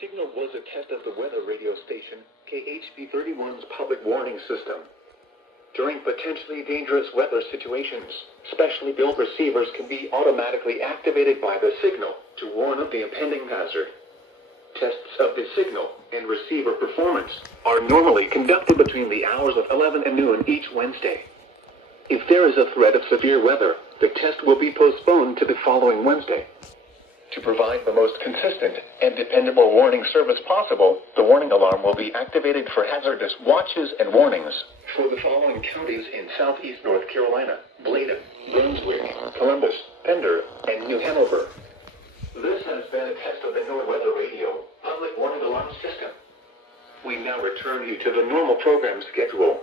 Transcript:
Signal was a test of the weather radio station KHB31's public warning system. During potentially dangerous weather situations, specially built receivers can be automatically activated by the signal to warn of the impending hazard. Tests of the signal and receiver performance are normally conducted between the hours of 11 and noon each Wednesday. If there is a threat of severe weather, the test will be postponed to the following Wednesday. To provide the most consistent and dependable warning service possible, the warning alarm will be activated for hazardous watches and warnings for the following counties in southeast North Carolina: Bladen, Brunswick, Columbus, Pender, and New Hanover. This has been a test of the NOAA Weather Radio Public Warning Alarm System. We now return you to the normal program schedule.